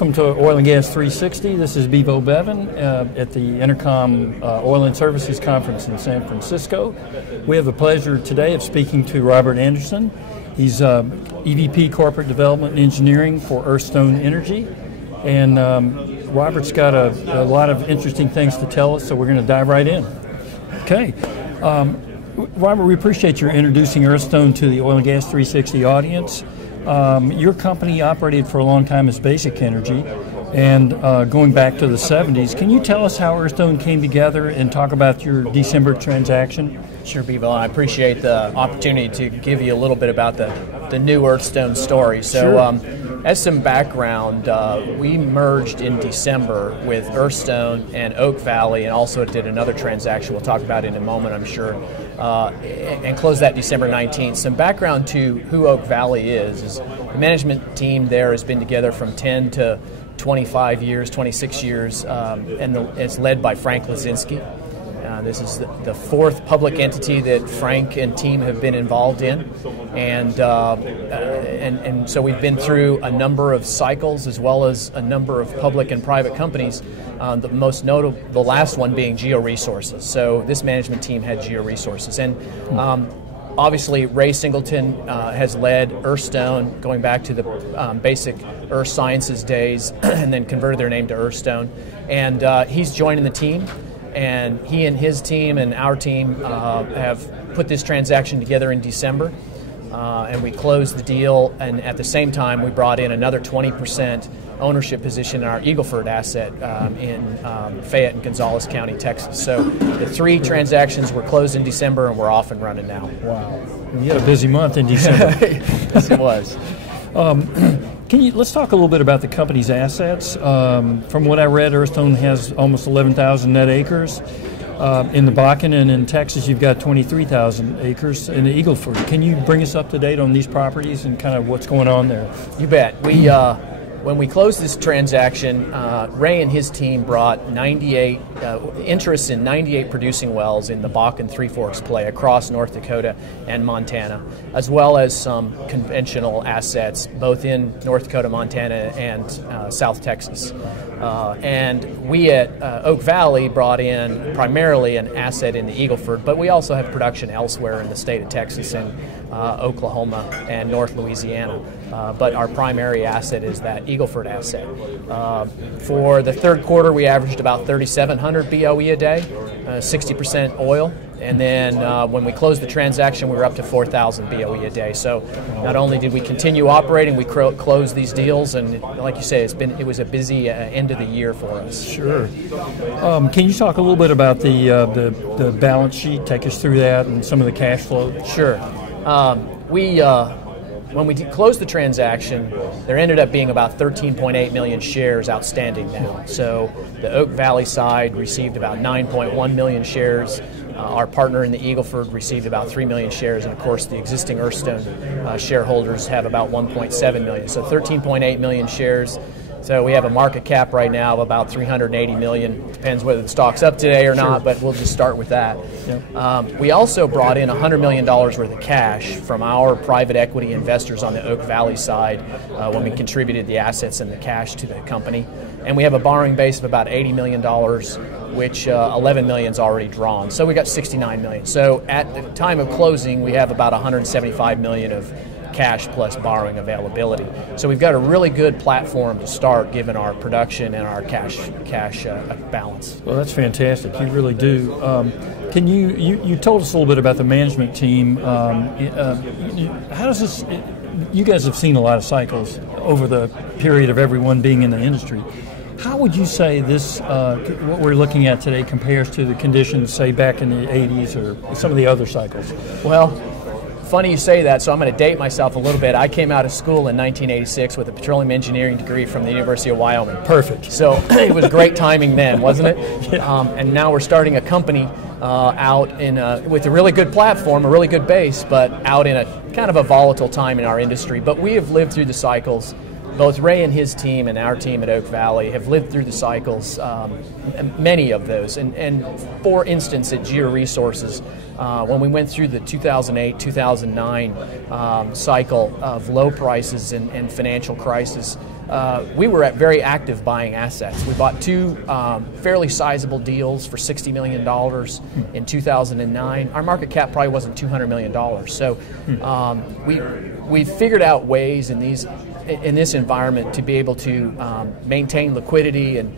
welcome to Oil and Gas 360. This is Bevo Bevan at the EnerCom Oil and Services Conference in San Francisco. We have the pleasure today of speaking to Robert Anderson. He's EVP Corporate Development and Engineering for Earthstone Energy. And Robert's got a lot of interesting things to tell us, so we're going to dive right in. Okay. Robert, we appreciate your introducing Earthstone to the Oil and Gas 360 audience. Your company operated for a long time as Basic Energy, and going back to the 70s. Can you tell us how Earthstone came together and talk about your December transaction? Sure, Bevo. I appreciate the opportunity to give you a little bit about the new Earthstone story. So, sure. As some background, we merged in December with Earthstone and Oak Valley, and also did another transaction we'll talk about in a moment, I'm sure, and closed that December 19th. Some background to who Oak Valley is the management team there has been together from 10 to 25 years, 26 years, and it's led by Frank Lazinski. This is the fourth public entity that Frank and team have been involved in, and so we've been through a number of cycles as well as a number of public and private companies. The most notable, the last one being Geo Resources. So this management team had Geo Resources, and obviously Ray Singleton has led Earthstone going back to the basic Earth Sciences days, and then converted their name to Earthstone, and he's joining the team. And he and his team and our team have put this transaction together in December, and we closed the deal, and at the same time we brought in another 20% ownership position in our Eagle Ford asset in Fayette and Gonzales County, Texas. So the three transactions were closed in December, and we're off and running now. Wow. You had a busy month in December. Yes, it was. Let's talk a little bit about the company's assets. From what I read, Earthstone has almost 11,000 net acres. In the Bakken and in Texas, you've got 23,000 acres in the Eagle Ford. Can you bring us up to date on these properties and kind of what's going on there? You bet. When we closed this transaction, Ray and his team brought 98 interests in 98 producing wells in the Bakken Three Forks play across North Dakota and Montana, as well as some conventional assets both in North Dakota, Montana, and South Texas. And we at Oak Valley brought in primarily an asset in the Eagle Ford, but we also have production elsewhere in the state of Texas and Oklahoma and North Louisiana. But our primary asset is that Eagle Ford asset. For the third quarter, we averaged about 3,700 BOE a day, 60% oil. And then when we closed the transaction, we were up to 4,000 BOE a day. So not only did we continue operating, we closed these deals, and like you say, it was a busy end of the year for us. Sure. Can you talk a little bit about the balance sheet? Take us through that and some of the cash flow. Sure. When we closed the transaction, there ended up being about 13.8 million shares outstanding now. So the Oak Valley side received about 9.1 million shares. Our partner in the Eagle Ford received about 3 million shares, and of course the existing Earthstone shareholders have about 1.7 million. So 13.8 million shares. So we have a market cap right now of about $380 million. Depends whether the stock's up today or not, but we'll just start with that. Yep. We also brought in $100 million worth of cash from our private equity investors on the Oak Valley side when we contributed the assets and the cash to the company. And we have a borrowing base of about $80 million, which $11 million is already drawn. So we got $69 million. So at the time of closing, we have about $175 million of cash plus borrowing availability. So we've got a really good platform to start given our production and our cash balance. Well, that's fantastic. You really do. Can you told us a little bit about the management team. How does this, you guys have seen a lot of cycles over the period of everyone being in the industry. How would you say this, what we're looking at today, compares to the conditions, say, back in the 80s or some of the other cycles? Well, funny you say that, so I'm going to date myself a little bit. I came out of school in 1986 with a petroleum engineering degree from the University of Wyoming. Perfect. So it was great timing then, wasn't it? Yeah. And now we're starting a company out in with a really good platform, a really good base, but out in a kind of a volatile time in our industry. But we have lived through the cycles. both Ray and his team and our team at Oak Valley have lived through the cycles, many of those. And for instance, at Geo Resources, when we went through the 2008-2009 cycle of low prices and financial crisis, we were very active buying assets. We bought two fairly sizable deals for $60 million in 2009. Our market cap probably wasn't $200 million. So we figured out ways in this environment to be able to maintain liquidity and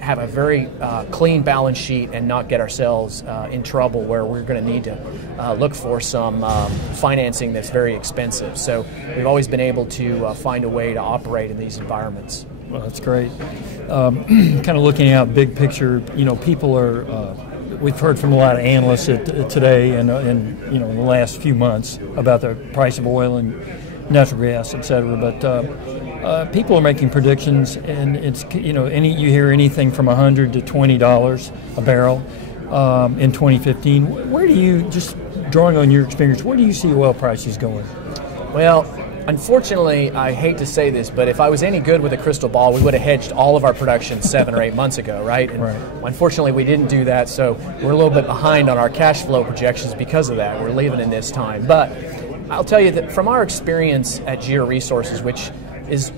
have a very clean balance sheet and not get ourselves in trouble where we're going to need to look for some financing that's very expensive. So we've always been able to find a way to operate in these environments. Well, that's great. Kind of looking out big picture, people are. We've heard from a lot of analysts today and in the last few months about the price of oil and natural gas, et cetera. But people are making predictions, and it's you hear anything from $100 to $20 a barrel in 2015. Where do you, just drawing on your experience, where do you see oil prices going? Well, unfortunately, I hate to say this, but if I was any good with a crystal ball, we would have hedged all of our production 7 or 8 months ago, right? And unfortunately, we didn't do that, so we're a little bit behind on our cash flow projections because of that. We're living in this time. But I'll tell you that from our experience at Geo Resources, which is,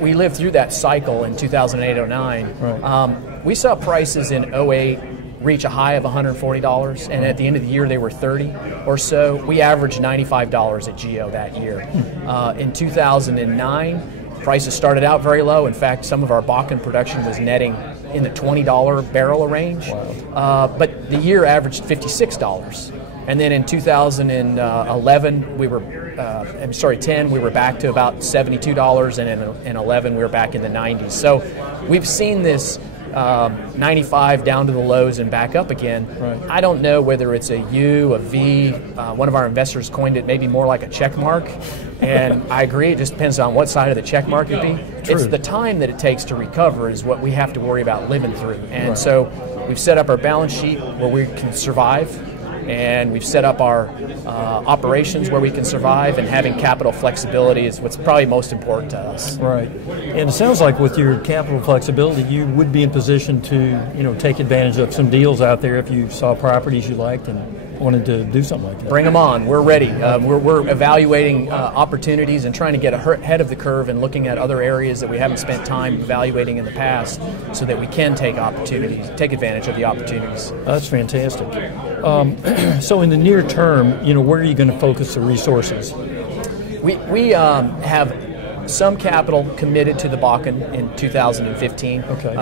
we lived through that cycle in 2008-09, we saw prices in 2008 reach a high of $140, and at the end of the year they were $30 or so. We averaged $95 at Geo that year. In 2009, prices started out very low. In fact, some of our Bakken production was netting in the $20 barrel range, but the year averaged $56. And then in 2011, we were 10, we were back to about $72, and in 11, we were back in the 90s. So we've seen this 95 down to the lows and back up again. I don't know whether it's a U, a V. One of our investors coined it maybe more like a check mark, and I agree. It just depends on what side of the check mark it be. It's the time that it takes to recover is what we have to worry about living through. And so we've set up our balance sheet where we can survive, and we've set up our operations where we can survive, and having capital flexibility is what's probably most important to us. Right. And it sounds like with your capital flexibility, you would be in position to take advantage of some deals out there if you saw properties you liked and wanted to do something like that. Bring them on. We're ready. We're evaluating opportunities and trying to get ahead of the curve and looking at other areas that we haven't spent time evaluating in the past, so that we can take advantage of the opportunities. That's fantastic. So in the near term, where are you going to focus the resources? We have some capital committed to the Bakken in 2015. Okay.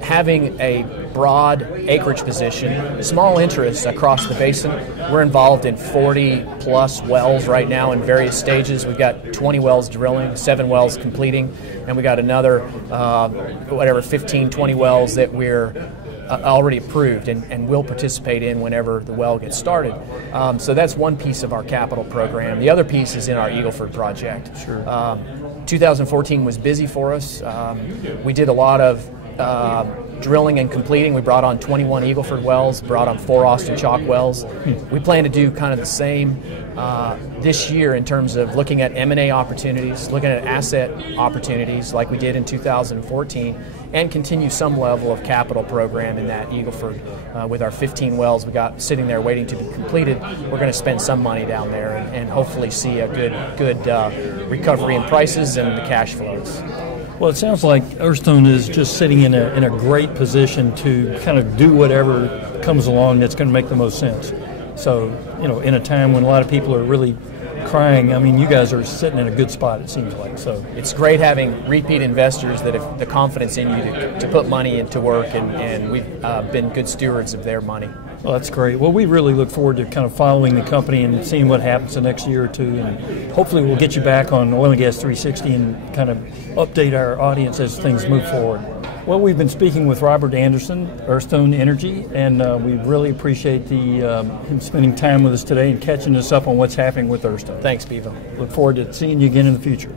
Having a broad acreage position, small interests across the basin. We're involved in 40-plus wells right now in various stages. We've got 20 wells drilling, 7 wells completing, and we got another 15, 20 wells that we're already approved and will participate in whenever the well gets started. So that's one piece of our capital program. The other piece is in our Eagle Ford project. Sure. 2014 was busy for us. We did a lot of drilling and completing. We brought on 21 Eagle Ford wells, brought on 4 Austin Chalk wells. We plan to do kind of the same this year in terms of looking at M&A opportunities, looking at asset opportunities like we did in 2014, and continue some level of capital program in that Eagle Ford. With our 15 wells we got sitting there waiting to be completed, we're going to spend some money down there and hopefully see a good recovery in prices and the cash flows. Well, it sounds like Earthstone is just sitting in a great position to kind of do whatever comes along that's going to make the most sense. So, in a time when a lot of people are really crying, I mean, you guys are sitting in a good spot, it seems like. So it's great having repeat investors that have the confidence in you to put money into work, and we've been good stewards of their money. Well, that's great. Well, we really look forward to kind of following the company and seeing what happens the next year or two, and hopefully we'll get you back on Oil and Gas 360 and kind of update our audience as things move forward. Well, we've been speaking with Robert Anderson, Earthstone Energy, and we really appreciate him spending time with us today and catching us up on what's happening with Earthstone. Thanks, Bevo. Look forward to seeing you again in the future.